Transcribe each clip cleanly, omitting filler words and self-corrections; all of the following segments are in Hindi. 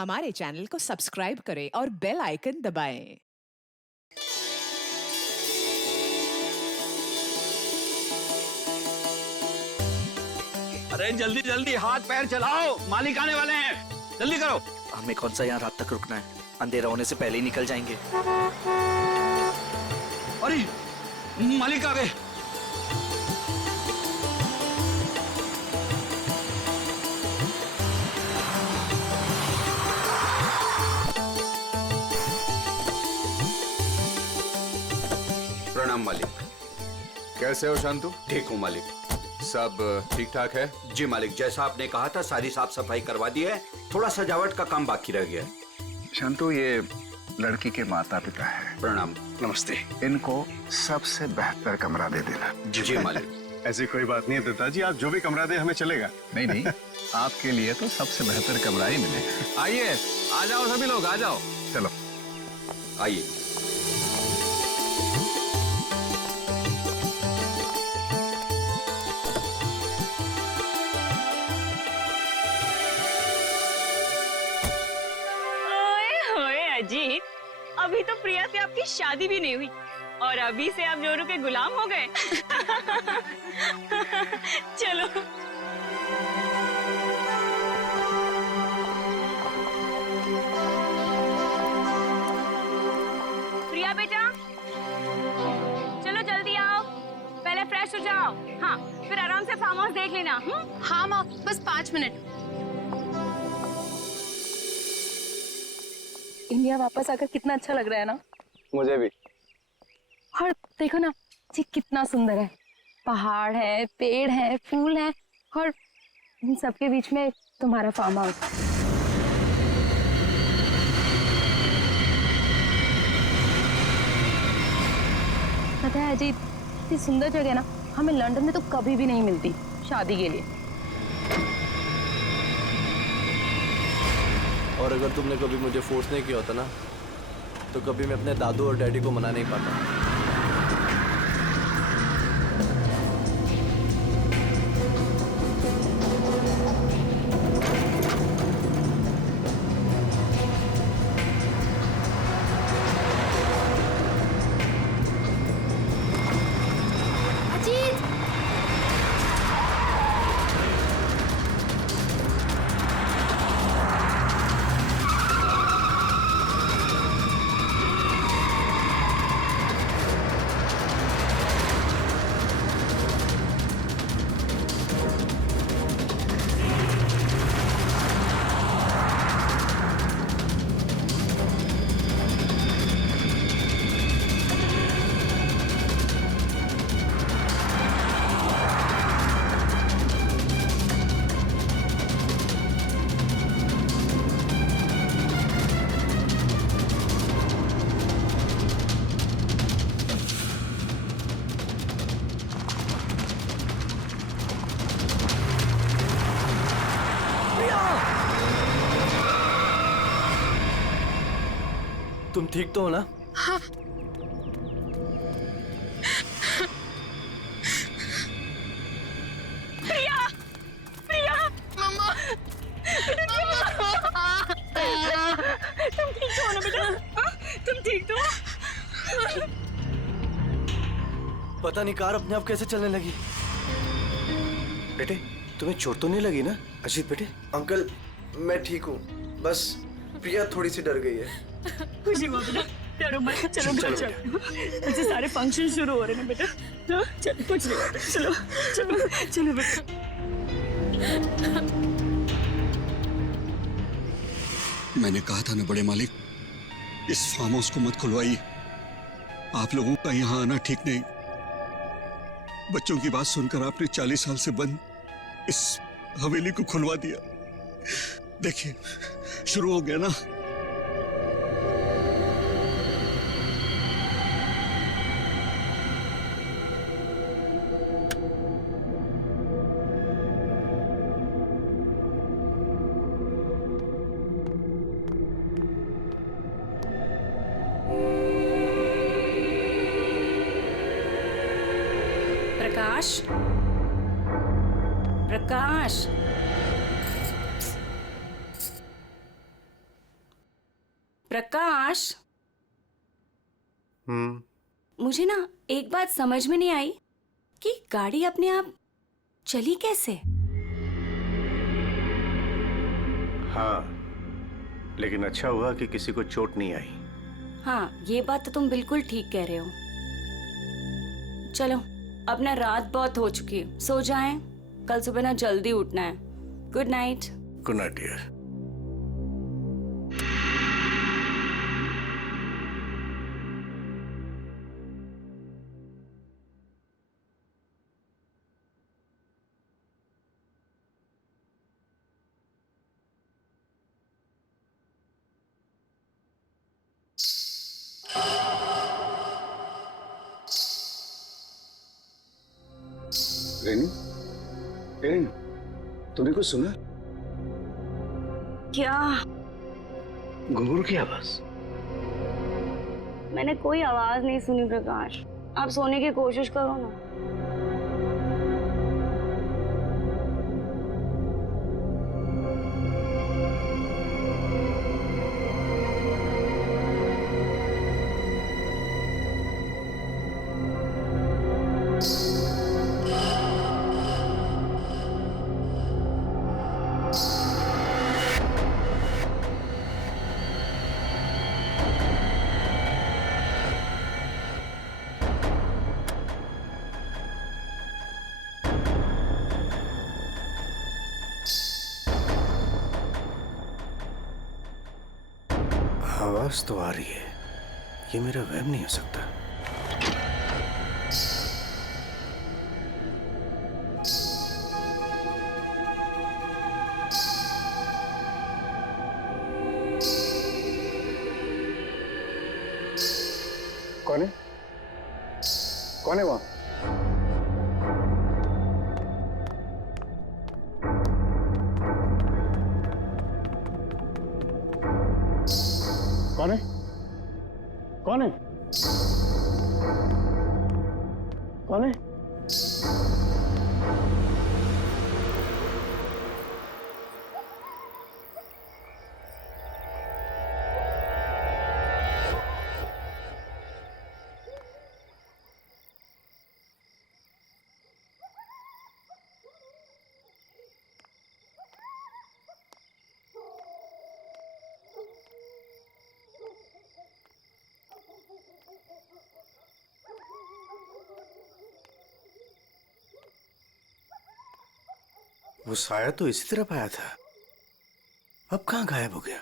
हमारे चैनल को सब्सक्राइब करें और बेल आइकन दबाएं। अरे जल्दी जल्दी हाथ पैर चलाओ, मालिक आने वाले हैं, जल्दी करो। हमें कौन सा यहाँ रात तक रुकना है, अंधेरा होने से पहले ही निकल जाएंगे। अरे मालिक आ गए। प्रणाम मालिक। कैसे हो शांतु? ठीक हूँ मालिक। सब ठीक ठाक है? जी मालिक, जैसा आपने कहा था सारी साफ सफाई करवा दी है, थोड़ा सजावट का काम बाकी रह गया है। शांतु, ये लड़की के माता पिता है। प्रणाम। नमस्ते। इनको सबसे बेहतर कमरा दे देना। जी मालिक। ऐसी कोई बात नहीं है पिताजी, आप जो भी कमरा दे हमें चलेगा। नहीं नहीं, आपके लिए तो सबसे बेहतर कमरा ही मिलेगा। आइए, आ जाओ सभी लोग, आ जाओ। चलो आइए। अजीत, अभी तो प्रिया से आपकी शादी भी नहीं हुई और अभी से आप जोरू के गुलाम हो गए। चलो। प्रिया बेटा, चलो जल्दी आओ, पहले फ्रेश हो जाओ। हाँ, फिर आराम से फार्म हाउस देख लेना। हाँ माँ, बस 5 मिनट। इंडिया वापस आकर कितना अच्छा लग रहा है ना। मुझे भी। और देखो ना जी, कितना सुंदर है। पहाड़ है, पेड़ है, फूल है और इन सबके बीच में तुम्हारा फार्म हाउस। पता है अजीत, इतनी सुंदर जगह ना हमें लंदन में तो कभी भी नहीं मिलती शादी के लिए। और अगर तुमने कभी मुझे फोर्स नहीं किया होता ना, तो कभी मैं अपने दादू और डैडी को मना नहीं पाता। तुम ठीक तो हो ना? हाँ। प्रिया, प्रिया, मम्मा, तुम ठीक तो हो ना बेटा? हाँ? तुम ठीक तो हो? पता नहीं कार अपने आप कैसे चलने लगी। बेटे, तुम्हें चोट तो नहीं लगी ना? अजीत बेटे। अंकल, मैं ठीक हूँ, बस प्रिया थोड़ी सी डर गई है। खुशी हुआ बेटा, डरो मत। चलो बेटा, चलो। ऐसे सारे फंक्शन शुरू हो रहे हैं बेटा। हाँ, चलो, कुछ नहीं होता। चलो चलो चलो बेटा। मैंने कहा था ना बड़े मालिक, इस फार्म हाउस को मत खुलवाइए। आप लोगों का यहाँ आना ठीक नहीं। बच्चों की बात सुनकर आपने 40 साल से बंद इस हवेली को खुलवा दिया। देखिए, शुरू हो गया ना। प्रकाश, प्रकाश, प्रकाश, हम्म। मुझे ना एक बात समझ में नहीं आई कि गाड़ी अपने आप चली कैसे? हाँ, लेकिन अच्छा हुआ कि किसी को चोट नहीं आई। हाँ, ये बात तो तुम बिल्कुल ठीक कह रहे हो। चलो, अब ना रात बहुत हो चुकी है, सो जाएं। कल सुबह ना जल्दी उठना है। Good night. Good night dear. Renu, Renu, तूने कुछ सुना? क्या? घुंघरू की आवाज। मैंने कोई आवाज नहीं सुनी प्रकाश। आप सोने की कोशिश करो ना। आवाज तो आ रही है, ये मेरा वहम नहीं हो सकता। कौन है? कौन है वहां? कौन है? कौन है? कौन है? वो साया तो इसी तरफ आया था, अब कहाँ गायब हो गया?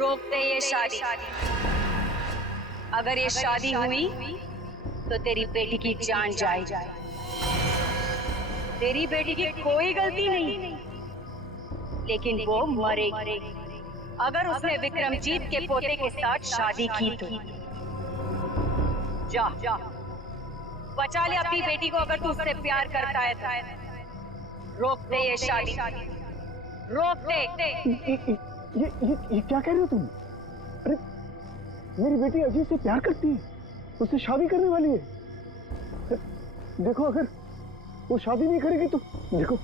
रोक दे ये शादी। अगर ये शादी हुई तो तेरी बेटी की जान जाएगी। तेरी बेटी की कोई गलती नहीं, लेकिन वो मरेगी अगर उसने विक्रमजीत के पोते के साथ शादी की तो। जा बचा ले अपनी बेटी को अगर तू उससे प्यार करता है तो। रोक दे ये शादी, रोक दे। ये क्या कह रहे हो तुम? अरे मेरी बेटी अजीत से प्यार करती है, उससे शादी करने वाली है। देखो अगर वो शादी नहीं करेगी तो देखो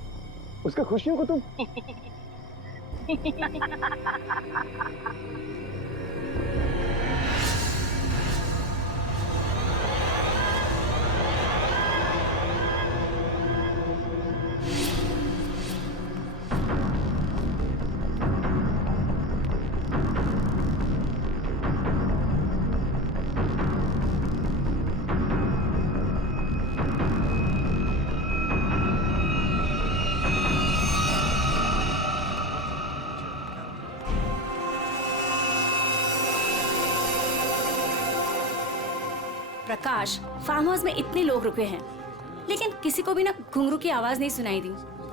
उसका खुशियों को तुम। प्रकाश, फार्म हाउस में इतने लोग रुके हैं, लेकिन किसी को भी ना घुंघरू की आवाज नहीं सुनाई दी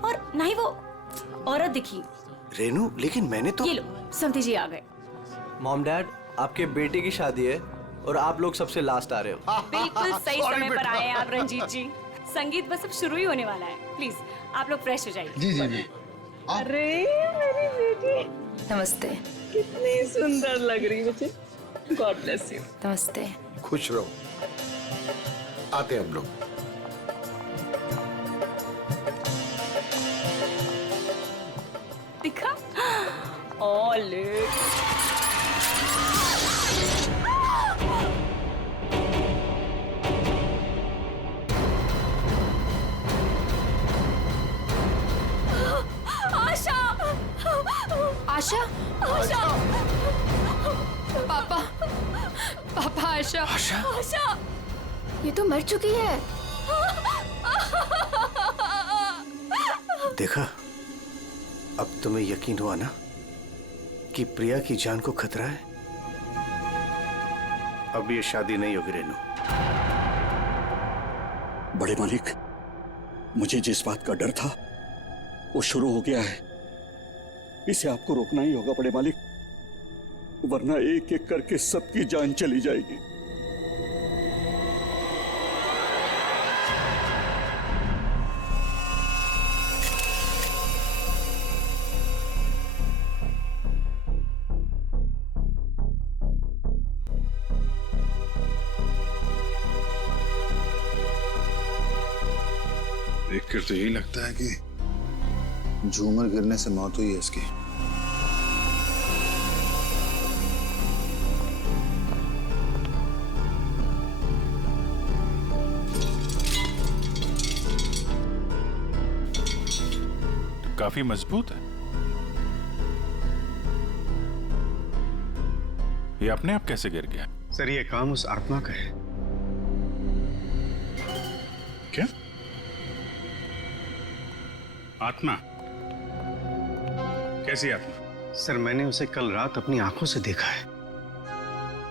और ना ही वो औरत दिखी। रेनू, लेकिन मैंने तो। ये लो, समधी जी आ गए। मॉम डैड, आपके बेटे की शादी है और आप लोग सबसे लास्ट आ रहे हो। बिल्कुल सही समय पर आए हैं आप रंजीत जी। संगीत बस अब शुरू ही होने वाला है। प्लीज आप लोग फ्रेश हो जाइए। जी जी जी। अरे मेरी बेटी नमस्ते। कितनी सुंदर लग रही है बच्चे। God bless you. नमस्ते। खुश रहो। आते हैं हम लोग। दिखा ऑल आशा आशा। आशा पापा पापा आशा। आशा ये तो मर चुकी है। देखा, अब तुम्हें यकीन हुआ ना कि प्रिया की जान को खतरा है। अब ये शादी नहीं होगी रेनू। बड़े मालिक, मुझे जिस बात का डर था वो शुरू हो गया है। इसे आपको रोकना ही होगा बड़े मालिक, वरना एक एक करके सबकी जान चली जाएगी। देखकर तो यही लगता है कि झूमर गिरने से मौत हुई है इसकी। काफी मजबूत है। ये अपने आप कैसे गिर गया? सर, ये काम उस आत्मा का है। क्या आत्मा? कैसी आत्मा? सर, मैंने उसे कल रात अपनी आंखों से देखा है।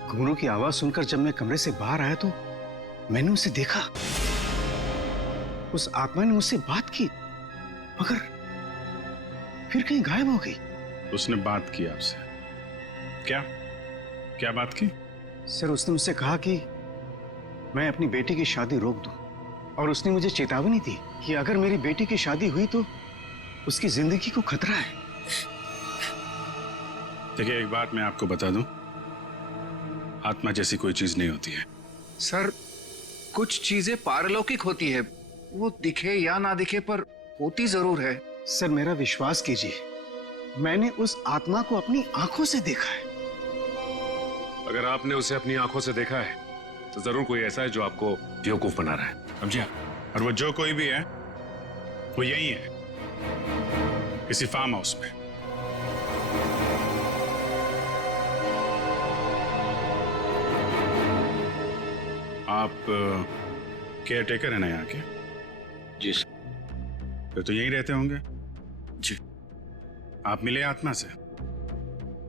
घुंघरू की आवाज सुनकर जब मैं कमरे से बाहर आया तो मैंने उसे देखा। उस आत्मा ने मुझसे बात की, मगर फिर कहीं गायब हो गई। उसने बात की आपसे? क्या क्या बात की? सर, उसने मुझसे कहा कि मैं अपनी बेटी की शादी रोक दूं, और उसने मुझे चेतावनी दी कि अगर मेरी बेटी की शादी हुई तो उसकी जिंदगी को खतरा है। देखिए, एक बात मैं आपको बता दूं, आत्मा जैसी कोई चीज नहीं होती है। सर, कुछ चीजें पारलौकिक होती है, वो दिखे या ना दिखे पर होती जरूर है। सर, मेरा विश्वास कीजिए, मैंने उस आत्मा को अपनी आंखों से देखा है। अगर आपने उसे अपनी आंखों से देखा है तो जरूर कोई ऐसा है जो आपको बेवकूफ बना रहा है, समझे? और वो जो कोई भी है वो यही है, किसी फार्म हाउस में। आप केयर टेकर है ना यहाँ के? जी सर। फिर तो यहीं रहते होंगे। जी। आप मिले आत्मा से?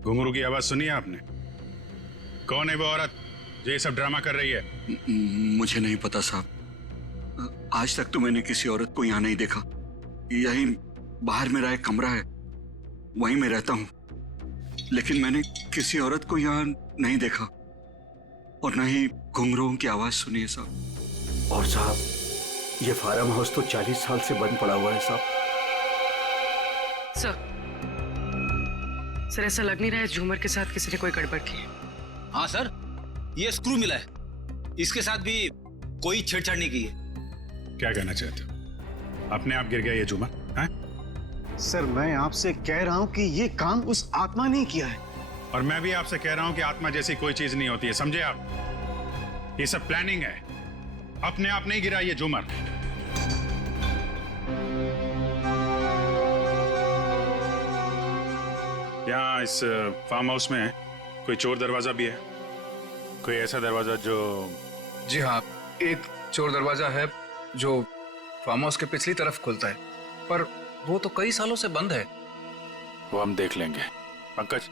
घुंघरू की आवाज सुनी आपने? कौन है वो औरत जो ये सब ड्रामा कर रही है? मुझे नहीं पता साहब, आज तक तो मैंने किसी औरत को यहाँ नहीं देखा। यही बाहर मेरा एक कमरा है, वहीं मैं रहता हूँ, लेकिन मैंने किसी औरत को यहाँ नहीं देखा और न ही घुंघरूओं की आवाज सुनी है साहब। और साहब, ये फार्म हाउस तो 40 साल से बंद पड़ा हुआ है साहब। सर ऐसा लग नहीं रहा है झूमर के साथ किसी ने कोई गड़बड़ की है। हाँ सर, ये स्क्रू मिला है, इसके साथ भी कोई छेड़छाड़ नहीं की है। क्या कहना चाहते हो? अपने आप गिर गया ये झूमर? हैं? सर, मैं आपसे कह रहा हूं कि ये काम उस आत्मा ने किया है। और मैं भी आपसे कह रहा हूं कि आत्मा जैसी कोई चीज नहीं होती है, समझे आप? ये सब प्लानिंग है, अपने आप नहीं गिरा ये झूमर। यहाँ इस फार्म हाउस में कोई चोर दरवाजा भी है? कोई ऐसा दरवाजा जो... जी हाँ, एक चोर दरवाजा है जो फार्म हाउस के पिछली तरफ खुलता है, पर वो तो कई सालों से बंद है। वो हम देख लेंगे। पंकज,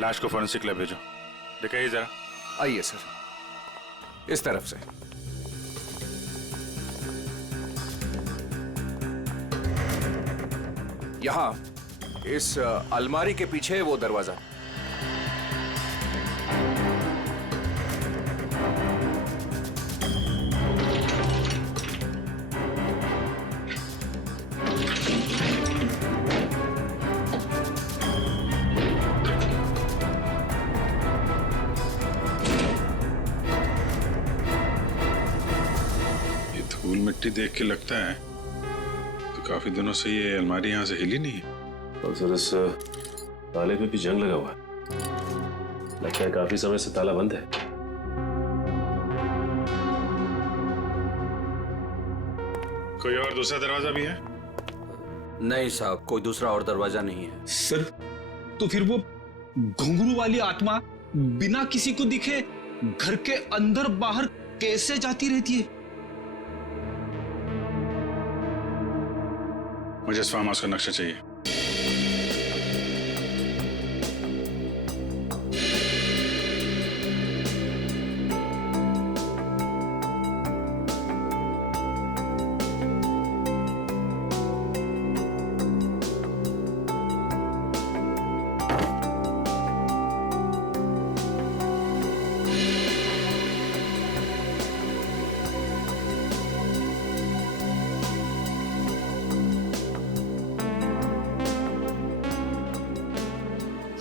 लाश को फोरेंसिक लैब भेजो, दिखाइए जरा। आइए सर, इस तरफ से। यहाँ इस अलमारी के पीछे वो दरवाजा। मिट्टी देख के लगता है तो काफी दिनों से ये अलमारी यहाँ से हिली नहीं है। और सर इस ताले पे भी जंग लगा हुआ है, लगता है काफी समय से ताला बंद है। कोई और दूसरा दरवाजा भी है? नहीं साहब, कोई दूसरा और दरवाजा नहीं है। सर तो फिर वो घुंघरू वाली आत्मा बिना किसी को दिखे घर के अंदर बाहर कैसे जाती रहती है? मुझे इस फार्म हाउस का नक्शा चाहिए।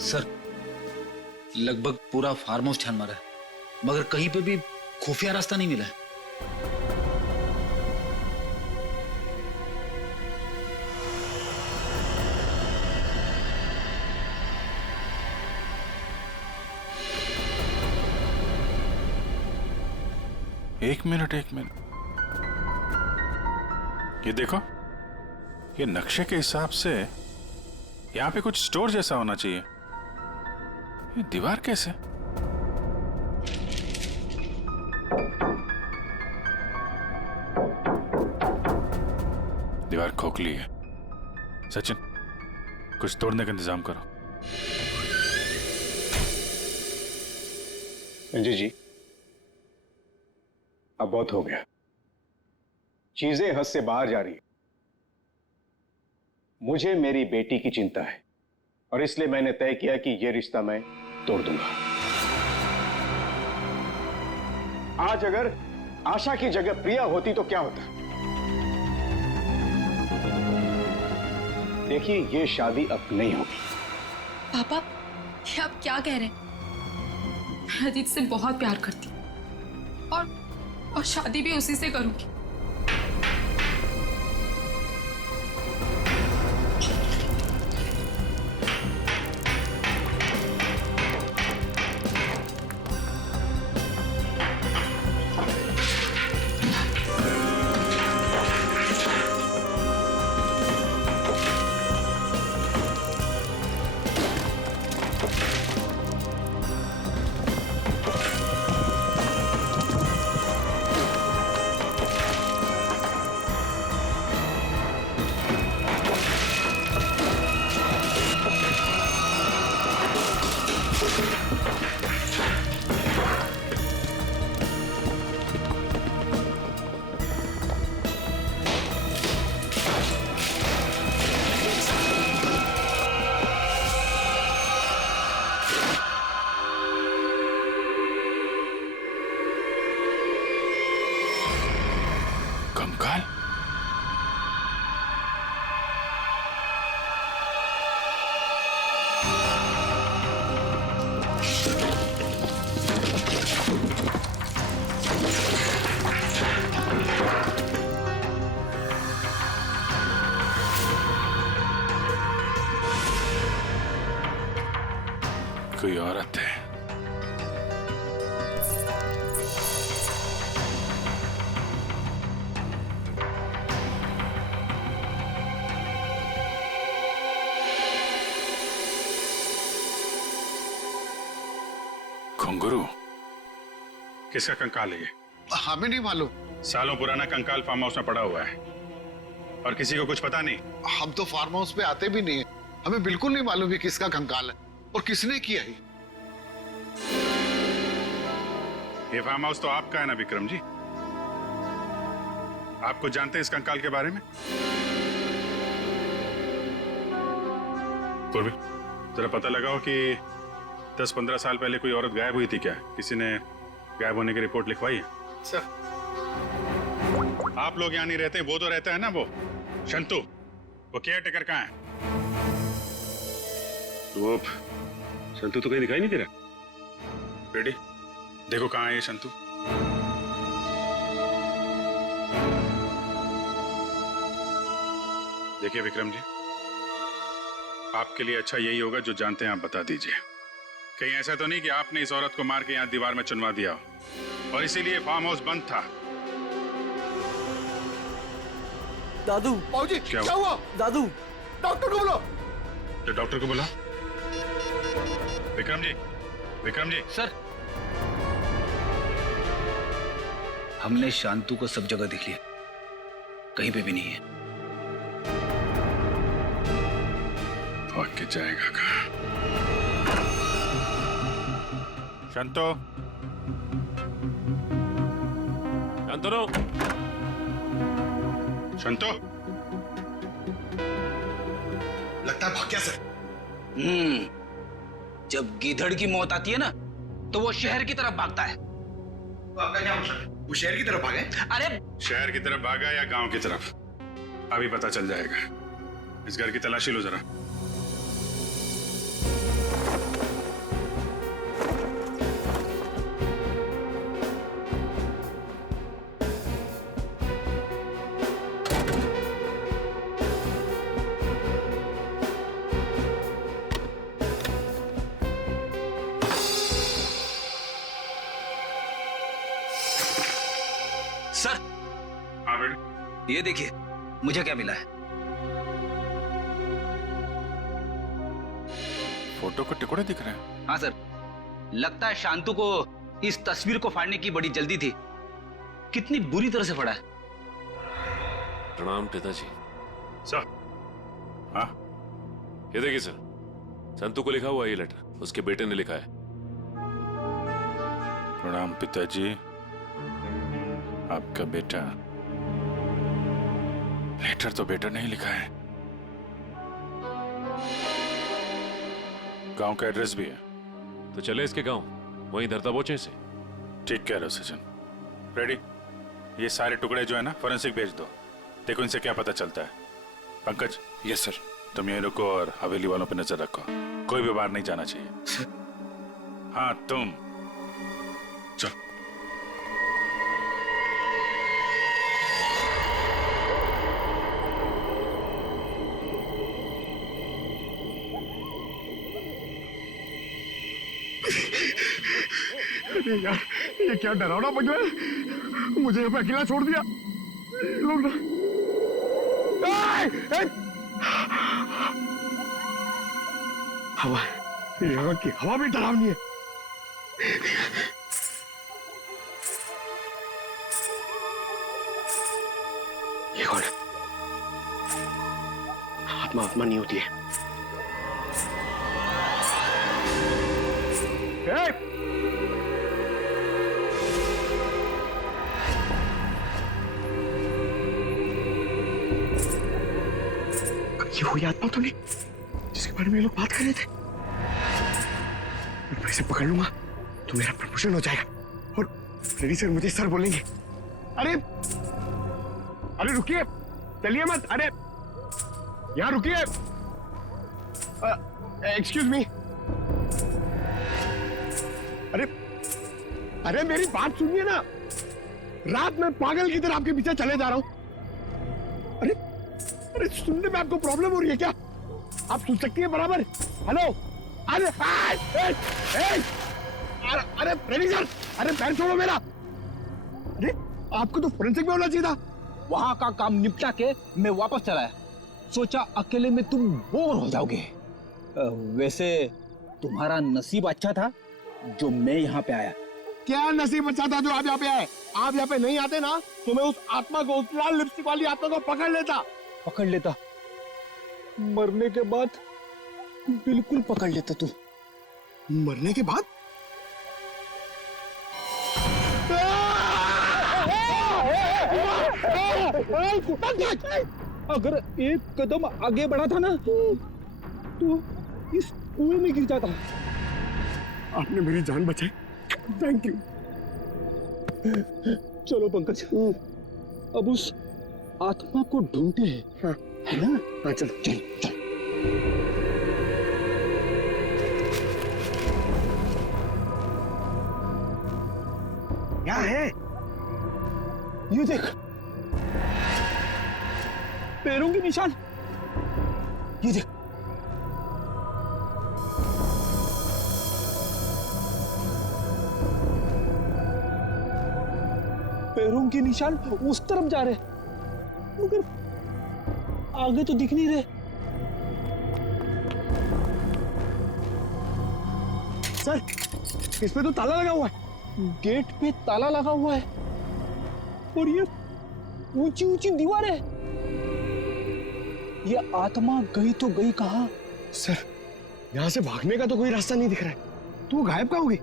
सर लगभग पूरा फार्म हाउस छान मारा है, मगर कहीं पे भी खुफिया रास्ता नहीं मिला है। एक मिनट ये देखो, ये नक्शे के हिसाब से यहाँ पे कुछ स्टोर जैसा होना चाहिए। ये दीवार कैसे? दीवार खोखली है। सचिन, कुछ तोड़ने का इंतजाम करो। संजय जी, अब बहुत हो गया, चीजें हद से बाहर जा रही है। मुझे मेरी बेटी की चिंता है और इसलिए मैंने तय किया कि यह रिश्ता मैं तोड़ दूंगा। आज अगर आशा की जगह प्रिया होती तो क्या होता? देखिए, यह शादी अब नहीं होगी। पापा, ये आप क्या कह रहे हैं? मैं अजीत से बहुत प्यार करती हूँ और शादी भी उसी से करूंगी। कंकाल? कोई औरत है। घुंघरू? किसका कंकाल है ये? हमें नहीं मालूम। सालों पुराना कंकाल फार्म हाउस में पड़ा हुआ है और किसी को कुछ पता नहीं। हम तो फार्म हाउस पे आते भी नहीं है, हमें बिल्कुल नहीं मालूम है किसका कंकाल है और किसने किया है। ये फार्म हाउस तो आपका है ना विक्रम जी? आप कुछ जानते हैं इस कंकाल के बारे में? पूर्वी, जरा पता लगाओ कि 10-15 साल पहले कोई औरत गायब हुई थी क्या? किसी ने गायब होने की रिपोर्ट लिखवाई है? सर, आप लोग यहाँ नहीं रहते, वो तो रहता है ना, वो शंतु, वो केयर टेकर कहाँ है? वो शंतु तो कहीं दिखाई नहीं दे रहा। बेटी देखो कहाँ है ये शंतु। देखिए विक्रम जी, आपके लिए अच्छा यही होगा जो जानते हैं आप बता दीजिए। कहीं ऐसा तो नहीं कि आपने इस औरत को मार के यहाँ दीवार में चुनवा दिया हो और इसीलिए फार्म हाउस बंद था। दादू। बाबूजी क्या हुआ? दादू, डॉक्टर को बुलाओ। तो डॉक्टर को बुला। विक्रम जी, विक्रम जी। सर, हमने शांतु को सब जगह देख लिया, कहीं पे भी नहीं है। भाग के जाएगा कहाँ? शांतो, शांतनो, शांतो। लगता है भाग गया सर। जब गीधड़ की मौत आती है ना, तो वो शहर की तरफ भागता है। तो आपका क्या मतलब है? वो शहर की तरफ भागे? अरे शहर की तरफ भागा या गांव की तरफ, अभी पता चल जाएगा। इस घर की तलाशी लो जरा। सर, हाँ बेटे, ये देखिए मुझे क्या मिला है। फोटो के टुकड़े दिख रहे हैं। हाँ सर, लगता है शांतु को इस तस्वीर को फाड़ने की बड़ी जल्दी थी। कितनी बुरी तरह से फाड़ा है। प्रणाम पिताजी। सर, हाँ ये देखिए सर, संतु को लिखा हुआ ये लेटर उसके बेटे ने लिखा है। प्रणाम पिताजी, आपका बेटा। लेटर तो बेटा नहीं लिखा है, गांव का एड्रेस भी है। तो चले इसके गांव, वहीं धरता बोचे से। ठीक कह रहे हो सचिन। रेडी, ये सारे टुकड़े जो है ना फॉरेंसिक भेज दो, देखो इनसे क्या पता चलता है। पंकज। Yes sir. तुम यहीं रुको और हवेली वालों पे नजर रखो, कोई भी बाहर नहीं जाना चाहिए। हाँ तुम चलो। अरे यार, ये क्या डरावना बज रहा है। मुझे यहाँ पे अकेला छोड़ दिया। लोग ना हवा, यहाँ की हवा भी डरावनी है। ये कौन है? आत्मा आत्मा नहीं होती है। ये वही आत्मा तो नहीं जिसके बारे में ये लोग बात कर रहे थे। मैं इसे पकड़ लूंगा तो मेरा प्रमोशन हो जाएगा और फ्रेडी सर मुझे सर बोलेंगे। अरे अरे रुकिए, चलिए मत। अरे यहाँ रुकिए। Excuse me. अरे अरे मेरी बात सुनिए ना। रात में पागल की तरह आपके पीछे चले जा रहा हूं। अरे अरे सुनने में आपको प्रॉब्लम हो रही है क्या? आप सुन सकती हैं बराबर? हेलो। अरे अरे फ्रेडी सर, अरे पैर छोड़ो मेरा। अरे आपको तो फोरेंसिक में होना चाहिए था। वहां का काम निपटा के मैं वापस चला आया। सोचा अकेले में तुम बोर हो जाओगे। वैसे तुम्हारा नसीब अच्छा था जो मैं यहाँ पे आया। क्या नसीब अच्छा था जो आप यहाँ पे आए? आप यहाँ पे नहीं आते ना तो मैं उस आत्मा को, उस लाल लिपस्टिक वाली आत्मा को पकड़ लेता। मरने के बाद बिल्कुल पकड़ लेता तू। मरने के बाद? अगर एक कदम आगे बढ़ा था ना तो इस कुएं में गिर जाता। आपने मेरी जान बचाई, थैंक यू। चलो पंकज, अब उस आत्मा को ढूंढते हैं। हाँ, है ना? हाँ चल चल चल। क्या है? ये देख, पैरों के निशान। ये देख, पैरों के निशान उस तरफ जा रहे, मगर आगे तो दिख नहीं रहे। सर, इस पे तो ताला लगा हुआ है, गेट पे ताला लगा हुआ है, और ये ऊंची ऊंची दीवार है। ये आत्मा गई तो गई कहां? सर, यहाँ से भागने का तो कोई रास्ता नहीं दिख रहा है, तो वो गायब कहाँ होगी?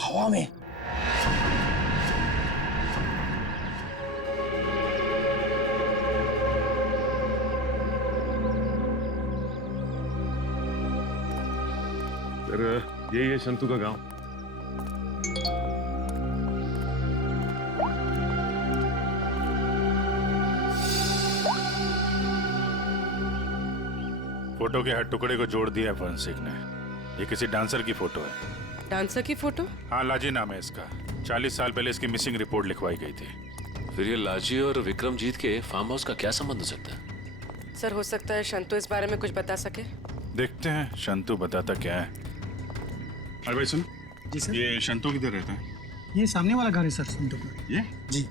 हवा में। सर, यही है शंतु का गांव। फोटो के हर टुकड़े को जोड़ दिया फॉरेंसिक ने। ये किसी डांसर की फोटो है। डांसर की फोटो? हाँ, लाजी नाम है इसका। 40 साल पहले इसकी मिसिंग रिपोर्ट लिखवाई गई थी। फिर ये लाजी और विक्रमजीत के फार्म हाउस का क्या संबंध हो सकता है? सर, हो सकता है शंतु इस बारे में कुछ बता सके। देखते हैं शंतु बताता क्या है। अरे भाई सुन। जी सर। ये शंतु किधर रहता है? ये सामने वाला घर है सर, संतों का। ये? जी।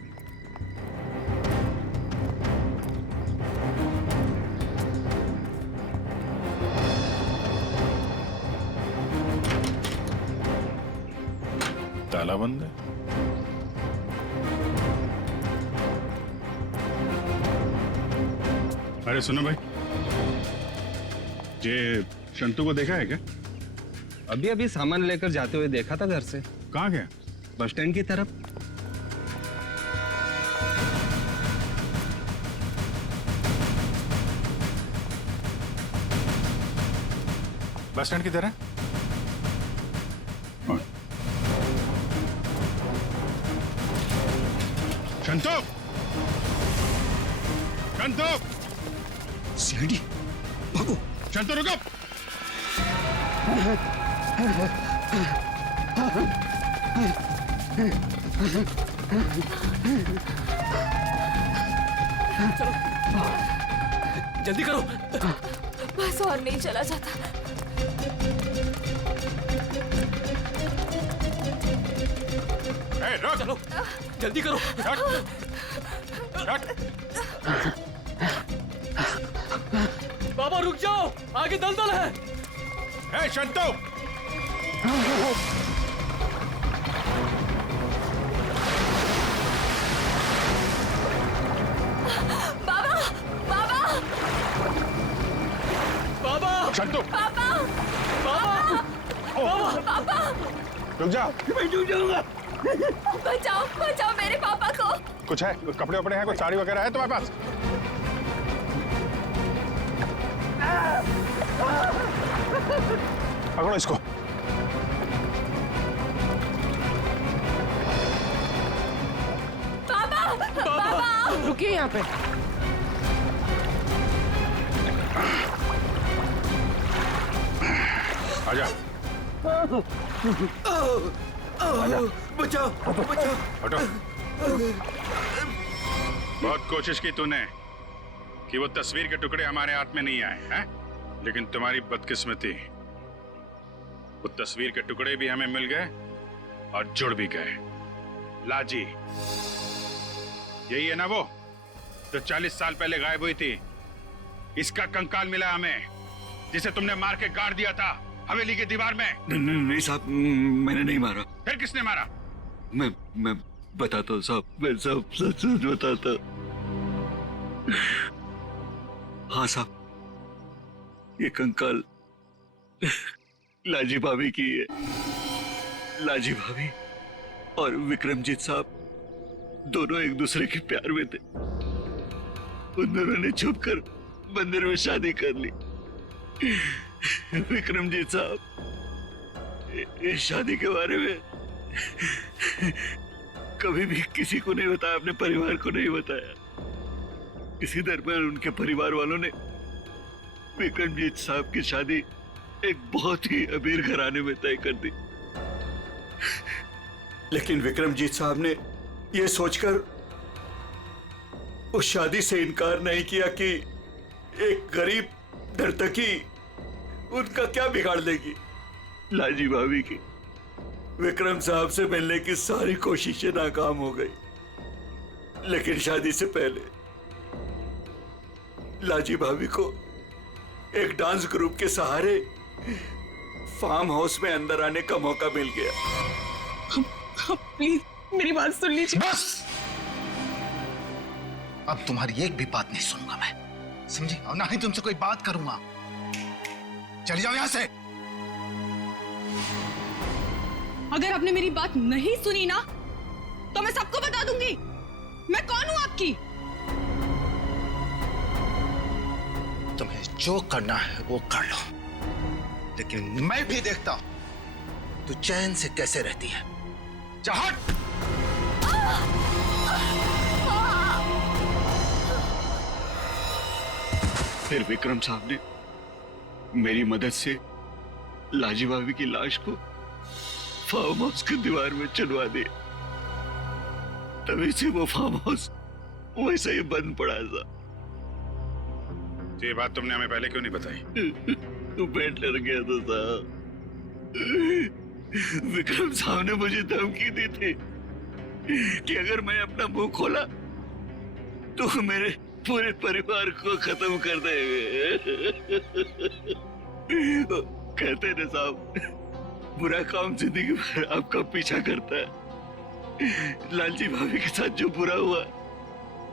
ताला बंद है। अरे सुनो भाई, ये शंतु को देखा है क्या? अभी अभी सामान लेकर जाते हुए देखा था घर से। कहाँ गया? बस स्टैंड की तरफ। बस स्टैंड किधर है? शंतु! शंतु! सीढ़ी, भागो! शंतु रुको! जल्दी करो। बस और नहीं चला जाता। ए, रुक! चलो, जल्दी करो। बाबा रुक जाओ, आगे दलदल है। ए, शंतु! बाबा, बाबा, बाबा, शंतु! बाबा, बाबा, पापा, रुक जा। मैं डूब जाऊंगा। बचाओ, बचाओ मेरे पापा को। कुछ है? कपड़े वपड़े हैं? कुछ साड़ी वगैरह है तुम्हारे पास? पकड़ो इसको। पापा, पापा, रुकिए यहाँ पे। आजा। बचाओ, बचाओ। हटो। बहुत कोशिश की तूने कि वो तस्वीर के टुकड़े हमारे हाथ में नहीं आए हैं, लेकिन तुम्हारी बदकिस्मती, वो तस्वीर के टुकड़े भी हमें मिल गए और जुड़ भी गए। लाजी, यही है ना वो जो 40 साल पहले गायब हुई थी? इसका कंकाल मिला हमें, जिसे तुमने मार के गाड़ दिया था हवेली की दीवार में। नहीं साहब, मैंने नहीं मारा। फिर किसने मारा? मैं बताता हूँ साहब, मैं सब सच सच बताता। हाँ साहब, ये कंकाल लाजी भाभी की है। लाजी भाभी और विक्रमजीत साहब दोनों एक दूसरे के प्यार में थे। उन दोनों ने छुपकर मंदिर में शादी कर ली। विक्रमजीत साहब इस शादी के बारे में कभी भी किसी को नहीं बताया, अपने परिवार को नहीं बताया। इसी दरमियान उनके परिवार वालों ने विक्रमजीत साहब की शादी एक बहुत ही अमीर घराने में तय कर दी। लेकिन विक्रमजीत साहब ने यह सोचकर उस शादी से इनकार नहीं किया कि एक गरीब नर्तकी उनका क्या बिगाड़ लेगी? लाजी भाभी की विक्रम साहब से मिलने की सारी कोशिशें नाकाम हो गई, लेकिन शादी से पहले लाजी भाभी को एक डांस ग्रुप के सहारे फार्म हाउस में अंदर आने का मौका मिल गया। प्लीज मेरी बात सुन लीजिए। बस, अब तुम्हारी एक भी बात नहीं सुनूंगा मैं, समझी? और ना ही तुमसे कोई बात करूंगा। चली जाओ यहां से। अगर आपने मेरी बात नहीं सुनी ना तो मैं सबको बता दूंगी मैं कौन हूं आपकी। तुम्हें जो करना है वो कर लो, लेकिन मैं भी देखता हूं तू चैन से कैसे रहती है। जा हट। फिर विक्रम साहब ने मेरी मदद से लाजी भाभी की लाश को फार्म हाउस की दीवार में चुनवा दिया। तभी से वो फार्म हाउस वैसे ही बंद पड़ा था। तो ये बात तुमने हमें पहले क्यों नहीं बताई? तू बैठ डर गया था साहब। विक्रम साहब ने मुझे धमकी दी थी कि अगर मैं अपना मुंह खोला तो मेरे पूरे परिवार को खत्म कर देंगे। कहते हैं ना साहब, बुरा काम जिंदगी भर आपका पीछा करता है। लालजी भाभी के साथ जो बुरा हुआ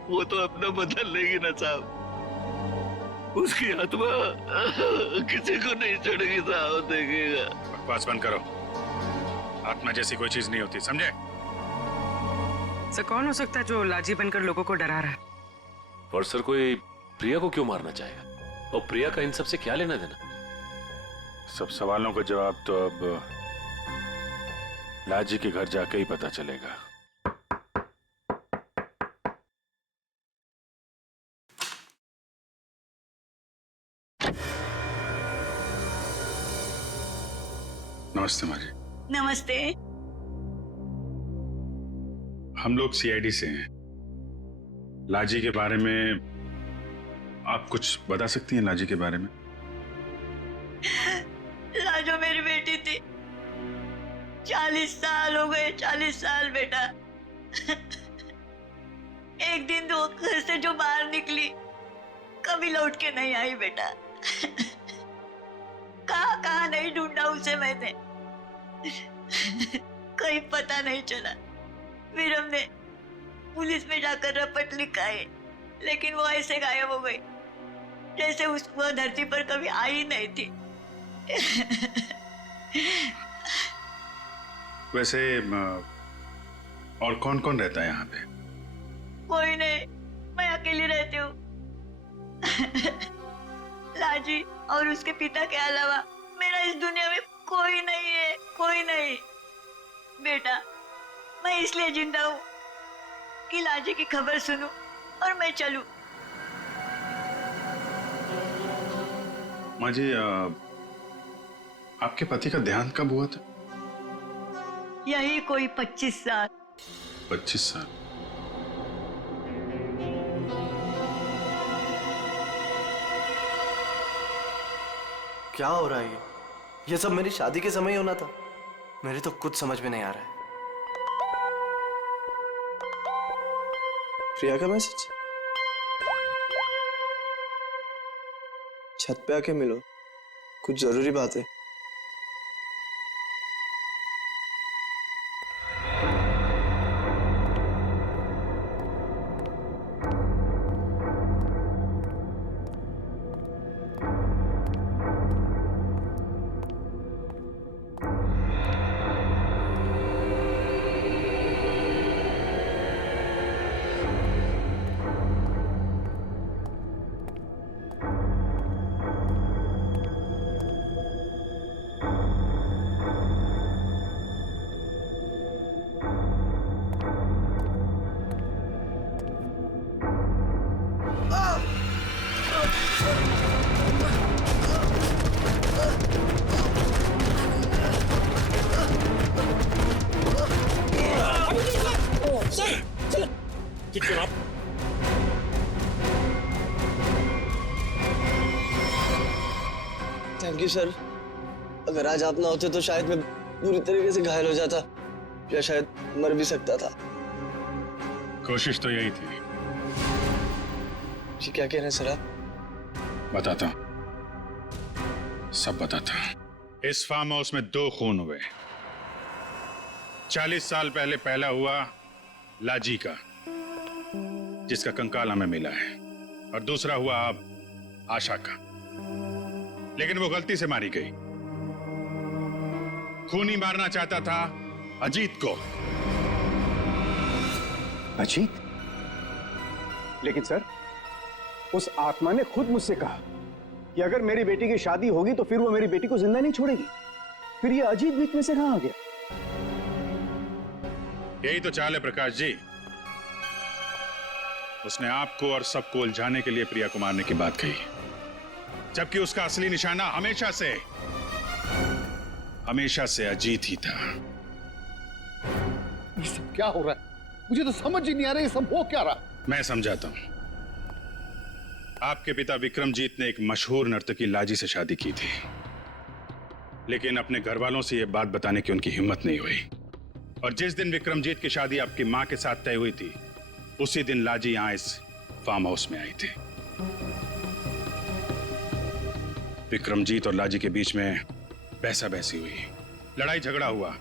वो तो अपना बदल लेगी ना साहब। उसकी आत्मा किसी को नहीं छोड़ेगी साहब, देखेगा। बकवास बंद करो, आत्मा जैसी कोई चीज नहीं होती, समझे? सर कौन हो सकता है जो लाजी बनकर लोगों को डरा रहा है? और सर कोई प्रिया को क्यों मारना चाहेगा? और प्रिया का इन सब से क्या लेना देना? सब सवालों का जवाब तो अब लाजी के घर जाके ही पता चलेगा। नमस्ते माँ जी। नमस्ते। हम लोग सीआईडी से हैं। लाजी के बारे में आप कुछ बता सकती हैं? लाजी के बारे में? लाजो मेरी बेटी थी। 40 साल हो गए, 40 साल बेटा। एक दिन वो घर से जो बाहर निकली कभी लौट के नहीं आई बेटा। कहाँ नहीं ढूंढा उसे मैंने, कहीं पता नहीं चला। फिर हमने पुलिस में जाकर रपट लिखाए, लेकिन वो ऐसे गायब हो गई जैसे वो धरती पर कभी आई नहीं थी। वैसे और कौन कौन रहता है यहाँ पे? कोई नहीं, मैं अकेली रहती हूँ। लाजी और उसके पिता के अलावा मेरा इस दुनिया में कोई नहीं है, कोई नहीं। बेटा मैं इसलिए जिंदा हूँ कि लाजी की खबर सुनूं और मैं चलूं। माँ जी, आपके पति का देहांत कब हुआ था? यही कोई 25 साल। 25 साल? क्या हो रहा है ये सब मेरी शादी के समय ही होना था। मेरी तो कुछ समझ में नहीं आ रहा है। प्रिया का मैसेज? छत पे आके मिलो, कुछ जरूरी बात है। कि सर, अगर आज आप ना होते तो शायद मैं बुरी तरीके से घायल हो जाता या शायद मर भी सकता था। कोशिश तो यही थी। जी क्या कह रहे हैं सर आप? बताता हूं, सब बताता हूं। इस फार्म हाउस में 2 खून हुए। 40 साल पहले पहला हुआ लाजी का, जिसका कंकाल हमें मिला है, और दूसरा हुआ अब आशा का, लेकिन वो गलती से मारी गई। खूनी मारना चाहता था अजीत को। अजीत? लेकिन सर, उस आत्मा ने खुद मुझसे कहा कि अगर मेरी बेटी की शादी होगी तो फिर वो मेरी बेटी को जिंदा नहीं छोड़ेगी। फिर ये अजीत बीच में से कहां आ गया? यही तो चाल है प्रकाश जी। उसने आपको और सबको उलझाने के लिए प्रिया को मारने की बात कही, जबकि उसका असली निशाना हमेशा से अजीत ही था। ये सब क्या हो रहा है? मुझे तो समझ ही नहीं आ रहा ये सब हो क्या रहा। मैं समझाता हूं। आपके पिता विक्रमजीत ने एक मशहूर नर्तकी लाजी से शादी की थी, लेकिन अपने घर वालों से यह बात बताने की उनकी हिम्मत नहीं हुई। और जिस दिन विक्रमजीत की शादी आपकी मां के साथ तय हुई थी, उसी दिन लाजी यहां इस फार्म हाउस में आई थी। विक्रमजीत और लाजी के बीच में बहसा बहसी हुई, लड़ाई झगड़ा हुआ,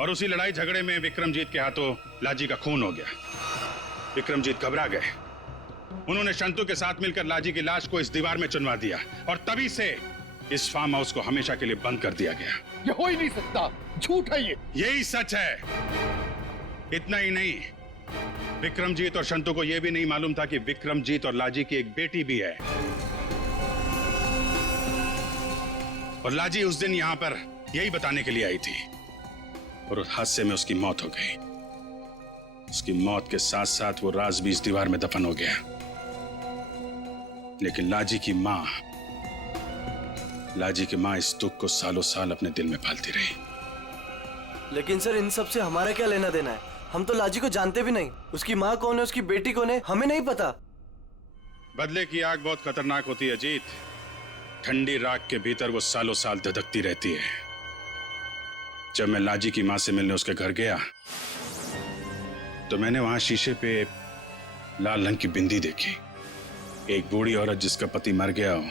और उसी लड़ाई झगड़े में विक्रमजीत के हाथों लाजी का खून हो गया। विक्रमजीत घबरा गए। उन्होंने शंतु के साथ मिलकर लाजी की लाश को इस दीवार में चुनवा दिया, और तभी से इस फार्म हाउस को हमेशा के लिए बंद कर दिया गया। ये हो ही नहीं सकता, झूठ है ये। यही सच है। इतना ही नहीं, विक्रमजीत और शंतु को यह भी नहीं मालूम था कि विक्रमजीत और लाजी की एक बेटी भी है। और लाजी उस दिन यहां पर यही बताने के लिए आई थी, और उस हादसे में उसकी मौत हो गई। उसकी मौत के साथ साथ वो राज भी इस दीवार में दफन हो गया। लेकिन लाजी की मां इस दुख को सालों साल अपने दिल में पालती रही। लेकिन सर, इन सब से हमारा क्या लेना देना है? हम तो लाजी को जानते भी नहीं। उसकी माँ कौन है, उसकी बेटी कौन है, हमें नहीं पता। बदले की आग बहुत खतरनाक होती है अजीत। ठंडी राख के भीतर वो सालों साल धधकती रहती है। जब मैं लाजी की मां से मिलने उसके घर गया, तो मैंने वहां शीशे पे लाल रंग की बिंदी देखी। एक बूढ़ी औरत जिसका पति मर गया हो,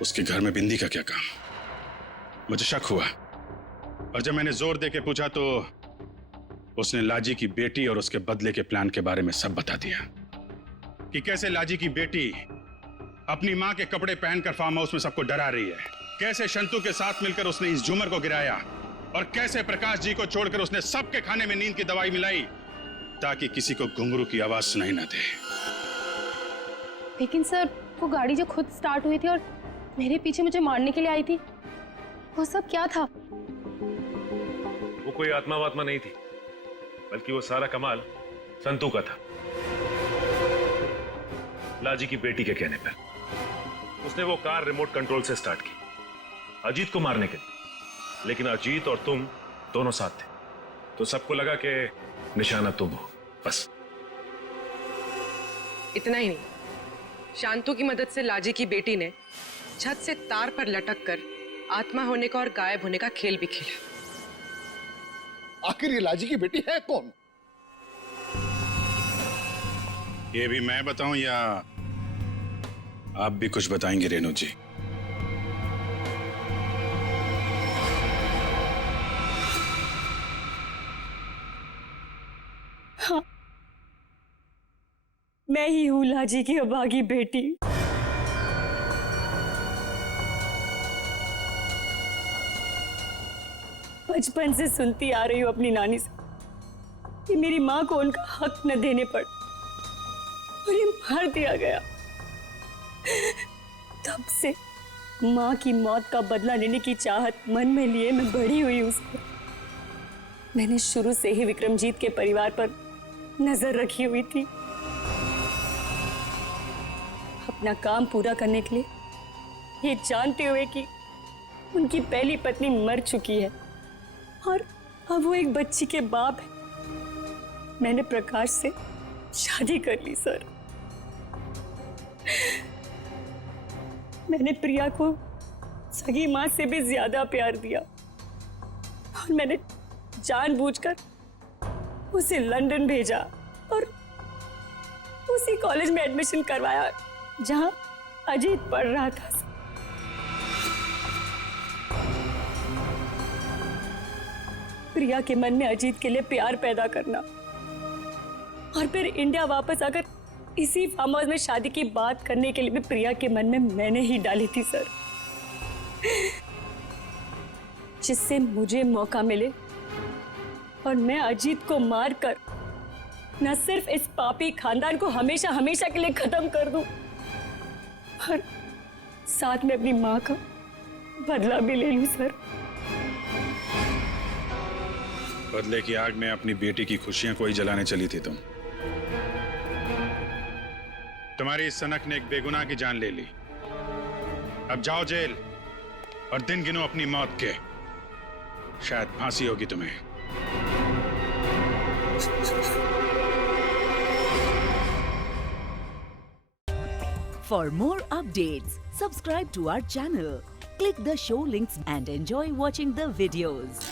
उसके घर में बिंदी का क्या काम? मुझे शक हुआ, और जब मैंने जोर दे के पूछा तो उसने लाजी की बेटी और उसके बदले के प्लान के बारे में सब बता दिया, कि कैसे लाजी की बेटी अपनी मां के कपड़े पहनकर फार्म हाउस में सबको डरा रही है, कैसे शंतु के साथ मिलकर उसने इस झूमर को गिराया, और कैसे प्रकाश जी को छोड़कर उसने सबके खाने में नींद की दवाई मिलाई ताकि किसी को घुंघरू की आवाज सुनाई ना दे। लेकिन सर, वो गाड़ी जो खुद स्टार्ट हुई थी और मेरे पीछे मुझे मारने के लिए आई थी, वो सब क्या था? वो कोई आत्मा वात्मा नहीं थी, बल्कि वो सारा कमाल संतू का था। लाजी की बेटी के कहने पर उसने वो कार रिमोट कंट्रोल से स्टार्ट की अजीत को मारने के लिए, लेकिन अजीत और तुम दोनों साथ थे, तो सबको लगा कि निशाना तुम हो। बस इतना ही नहीं, शांतु की मदद से लाजी की बेटी ने छत से तार पर लटक कर आत्मा होने का और गायब होने का खेल भी खेला। आखिर ये लाजी की बेटी है कौन? ये भी मैं बताऊं या आप भी कुछ बताएंगे रेणु जी? हाँ, मैं ही हूं लाजी की अभागी बेटी। बचपन से सुनती आ रही हूं अपनी नानी से कि मेरी मां को उनका हक न देने पर उन्हें मार दिया गया। तब से मां की मौत का बदला लेने की चाहत मन में लिए मैं बड़ी हुई उसको। मैंने शुरू से ही विक्रमजीत के परिवार पर नजर रखी हुई थी। अपना काम पूरा करने के लिए, ये जानते हुए कि उनकी पहली पत्नी मर चुकी है और अब वो एक बच्ची के बाप है, मैंने प्रकाश से शादी कर ली सर। मैंने प्रिया को सगी माँ से भी ज्यादा प्यार दिया और मैंने जानबूझकर उसे लंदन भेजा और उसी कॉलेज में एडमिशन करवाया जहां अजीत पढ़ रहा था। प्रिया के मन में अजीत के लिए प्यार पैदा करना और फिर इंडिया वापस आकर इसी फार्म हाउस में शादी की बात करने के लिए भी प्रिया के मन में मैंने ही डाली थी सर, जिससे मुझे मौका मिले और मैं अजीत को मारकर न सिर्फ इस पापी खानदान को हमेशा हमेशा के लिए खत्म कर दूं, और साथ में अपनी मां का बदला भी ले लूं सर। बदले की आग में अपनी बेटी की खुशियां कोई जलाने चली थी तुम। तुम्हारी इस सनक ने एक बेगुनाह की जान ले ली। अब जाओ जेल और दिन गिनो अपनी मौत के, शायद फांसी होगी तुम्हें। For more updates, subscribe to our channel, click the show links and enjoy watching the videos.